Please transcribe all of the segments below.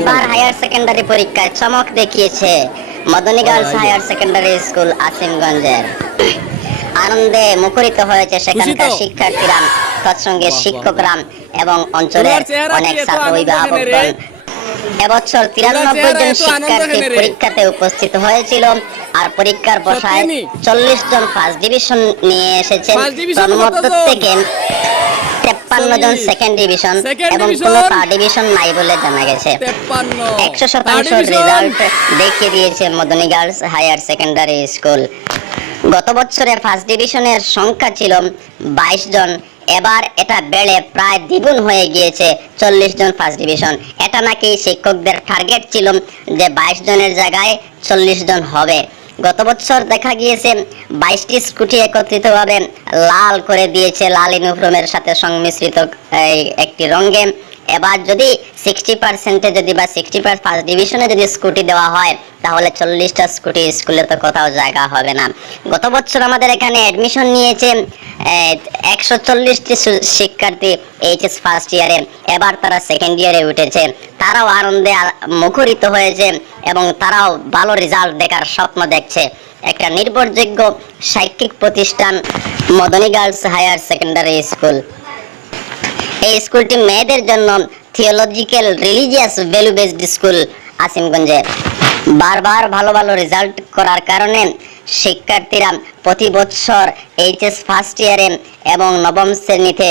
এবার higher secondary পরীক্ষায় চমক দেখিয়েছে মদনী গার্লস হায়ার সেকেন্ডারি স্কুল আসিমগঞ্জের। আনন্দে মুখরিত হয়েছে সেখানকার শিক্ষার্থীরা, তৎসঙ্গে শিক্ষকরা এবং অঞ্চলের অনেক ছাত্র অভিভাবকগণ। এবছর 93 জন শিক্ষার্থী পরীক্ষাতে উপস্থিত হয়েছিল, আর পরীক্ষার বসায় 40 জন ফার্স্ট ডিভিশন নিয়ে এসেছেন। তন্মধ্য থেকে 53 জন সেকেন্ড ডিভিশন এবং কোনো থার্ড ডিভিশন নাই বলে জানা গেছে। 100% রেজাল্ট দেখিয়ে দিয়েছে মদনী গার্লস হায়ার সেকেন্ডারি স্কুল। গত বছরে ফার্স্ট ডিভিশনের সংখ্যা ছিল 22 জন, এবার এটা বেড়ে প্রায় দ্বিগুণ হয়ে গিয়েছে 40 জন ফার্স্ট ডিভিশন। এটা নাকি শিক্ষকদের টার্গেট ছিল যে 22 জনের জায়গায় 40 জন হবে। গত বছর দেখা গিয়েছে 22টি স্কুটি একত্রিতভাবে লাল করে দিয়েছে, লাল ইউনিফর্মের সাথে সংমিশ্রিত একটি রঙে। এবার যদি 60% যদি বা 60% ফার্স্ট ডিভিশনে যদি স্কুটি দেওয়া হয়, তাহলে 40টা স্কুটি স্কুলে তো কোথাও জায়গা হবে না। গত বছর আমাদের এখানে অ্যাডমিশন নিয়েছে 140টি শিক্ষার্থী এইচএস ফার্স্ট ইয়ারে, এবার তারা সেকেন্ড ইয়ারে উঠেছে। তারাও আনন্দে মুখরিত হয়েছে এবং তারাও ভালো রেজাল্ট দেখার স্বপ্ন দেখছে। একটা নির্ভরযোগ্য শৈক্ষিক প্রতিষ্ঠান Madani girls higher secondary school. এই স্কুলটি মেয়েদের জন্য theological religious value based school আসিমগঞ্জে। বারবার ভালো ভালো রেজাল্ট করার কারণে শিক্ষার্থীরা প্রতি বছর এইচএস ফার্স্ট ইয়ারে এবং নবম শ্রেণীতে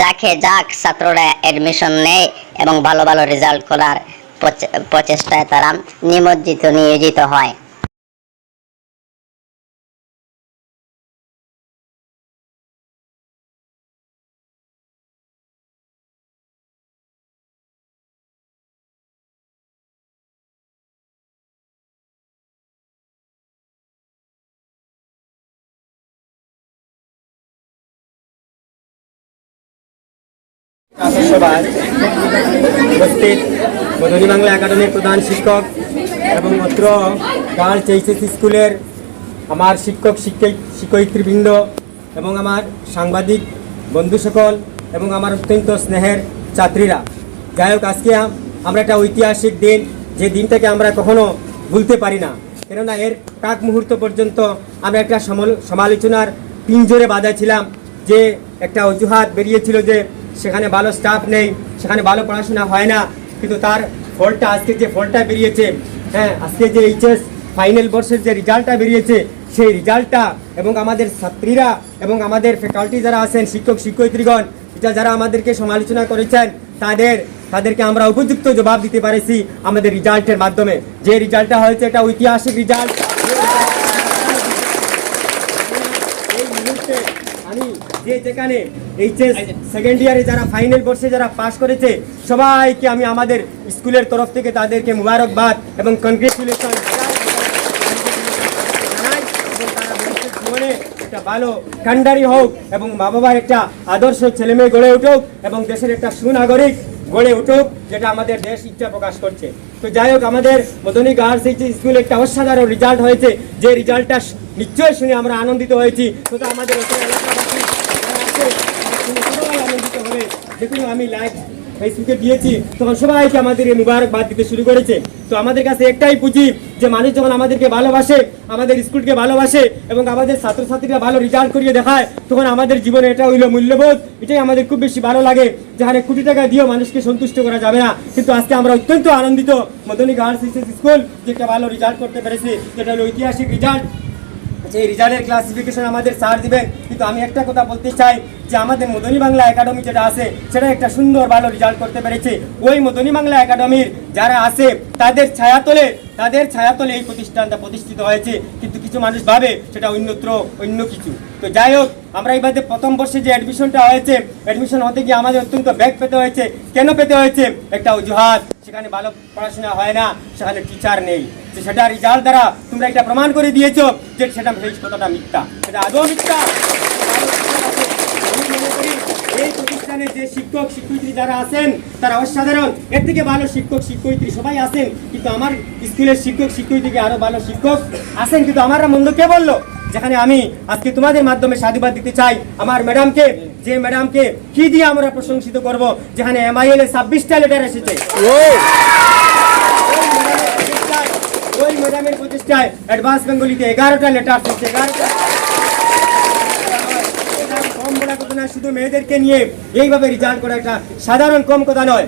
যাকে যাক ছাত্ররা অ্যাডমিশন নেয় এবং ভালো ভালো রেজাল্ট করার প্রচেষ্টায় তারা নিয়োজিত হয়। উপস্থিত মদনী বাংলা একাডেমির প্রধান শিক্ষক এবং অত্র গার্লস এইচএস স্কুলের আমার শিক্ষক শিক্ষয়িত্রীবৃন্দ এবং আমার সাংবাদিক বন্ধু সকল এবং আমার অত্যন্ত স্নেহের ছাত্রীরা, যাই হোক, আজকে আমরা একটা ঐতিহাসিক দিন, যে দিনটাকে আমরা কখনো ভুলতে পারি না। কেননা এর প্রাক মুহূর্ত পর্যন্ত আমরা একটা সমালোচনার পিঞ্জরে বাঁধা ছিলাম, যে একটা অজুহাত বেরিয়েছিল যে সেখানে ভালো স্টাফ নেই, সেখানে ভালো পড়াশোনা হয় না। কিন্তু তার ফলটা, আজকে যে ফলটা বেরিয়েছে, হ্যাঁ, আজকে যে এইচএস ফাইনাল বর্ষের যে রেজাল্টটা বেরিয়েছে, সেই রেজাল্টটা এবং আমাদের ছাত্রীরা এবং আমাদের ফ্যাকাল্টি যারা আছেন, শিক্ষক শিক্ষয়িত্রীগণ, এটা যারা আমাদেরকে সমালোচনা করেছেন, তাদেরকে আমরা উপযুক্ত জবাব দিতে পারেছি আমাদের রেজাল্টের মাধ্যমে। যে রেজাল্টটা হয়েছে এটা ঐতিহাসিক রেজাল্ট। এই মুহূর্তে আমি যেখানে এইচএস সেকেন্ড ইয়ারে যারা ফাইনাল বর্ষে যারা পাস করেছে, সবাইকে আমি আমাদের স্কুলের তরফ থেকে তাদেরকে মুবারকবাদ এবং কনগ্রেচুলেশন জানাই। এবং তারা ভবিষ্যৎ জীবনে একটা ভালো কান্ডারি হোক এবং মা বাবার একটা আদর্শ ছেলেমেয়ে গড়ে উঠুক এবং দেশের একটা সুনাগরিক গড়ে উঠুক, যেটা আমাদের দেশ ইচ্ছা প্রকাশ করছে। তো যাই হোক, আমাদের মদনী গার্লস এইচএস স্কুলে একটা অসাধারণ রেজাল্ট হয়েছে, যে রেজাল্টটা নিশ্চয়ই শুনে আমরা আনন্দিত হয়েছি। তো আমাদের এলাকাবাসী আনন্দিত হবে। দেখুন, আমি লাইভ ফেসবুকে দিয়েছি, তখন সবাইকে আমাদের এই মুবারকবাদ দিতে শুরু করেছে। তো আমাদের কাছে একটাই পুঁজি, যে মানুষ যখন আমাদেরকে ভালোবাসে, আমাদের স্কুলকে ভালোবাসে এবং আমাদের ছাত্রছাত্রীরা ভালো রেজাল্ট করিয়ে দেখায়, তখন আমাদের জীবনে এটা হইল মূল্যবোধ। এটাই আমাদের খুব বেশি ভালো লাগে। যেখানে কোটি টাকা দিয়েও মানুষকে সন্তুষ্ট করা যাবে না, কিন্তু আজকে আমরা অত্যন্ত আনন্দিত মদনী গার্লস এইচএস স্কুল যে একটা ভালো রেজাল্ট করতে পেরেছে। এটা হলো ঐতিহাসিক রেজাল্ট। এই রেজাল্টের ক্লাসিফিকেশন আমাদের স্যার দিবেন, কিন্তু আমি একটা কথা বলতে চাই, যে আমাদের মদনী বাংলা একাডেমি যেটা আছে, সেটা একটা সুন্দর ভালো রেজাল্ট করতে পেরেছে। ওই মদনী বাংলা একাডেমির যারা আছে, তাদের ছায়াতলে এই প্রতিষ্ঠানটা প্রতিষ্ঠিত হয়েছে। কিন্তু কিছু মানুষ ভাবে সেটা অন্যত্র অন্য কিছু। তো যাই হোক, আমরা এইভাবে প্রথম বর্ষে যে অ্যাডমিশনটা হয়েছে, অ্যাডমিশন হতে গিয়ে আমাদের অত্যন্ত ব্যাক পেতে হয়েছে। কেন পেতে হয়েছে? একটা অজুহাত, সেখানে ভালো পড়াশোনা হয় না, সেখানে টিচার নেই। যে সেটা রেজাল্ট দ্বারা তোমরা একটা প্রমাণ করে দিয়েছো যে সেটা সেই কথাটা মিথ্যা, সেটা আদৌ মিথ্যা। এই প্রতিষ্ঠানে যে শিক্ষক শিক্ষয়িত্রী যারা আছেন, তারা অসাধারণ। এর থেকে ভালো শিক্ষক শিক্ষয়িত্রী সবাই আছেন, কিন্তু আমার স্কুলের শিক্ষক শিক্ষয়িত্রীকে আরো ভালো শিক্ষক আছেন, কিন্তু আমার মন্দ কে বললো? যেখানে আমি আজকে তোমাদের মাধ্যমে সাধুবাদ দিতে চাই আমার ম্যাডামকে, যে ম্যাডামকে কি দিয়ে আমরা প্রশংসিত করব, যেখানে MIL এ 26টা লেটার এসেছে। ওই ম্যাডামের প্রচেষ্টায় অ্যাডভান্স বেঙ্গলিতে 11টা লেটার এসেছে। 11টা কম বলা কথা না, শুধু মেয়েদেরকে নিয়ে এইভাবে রেজাল্ট করা একটা সাধারণ কম কথা নয়।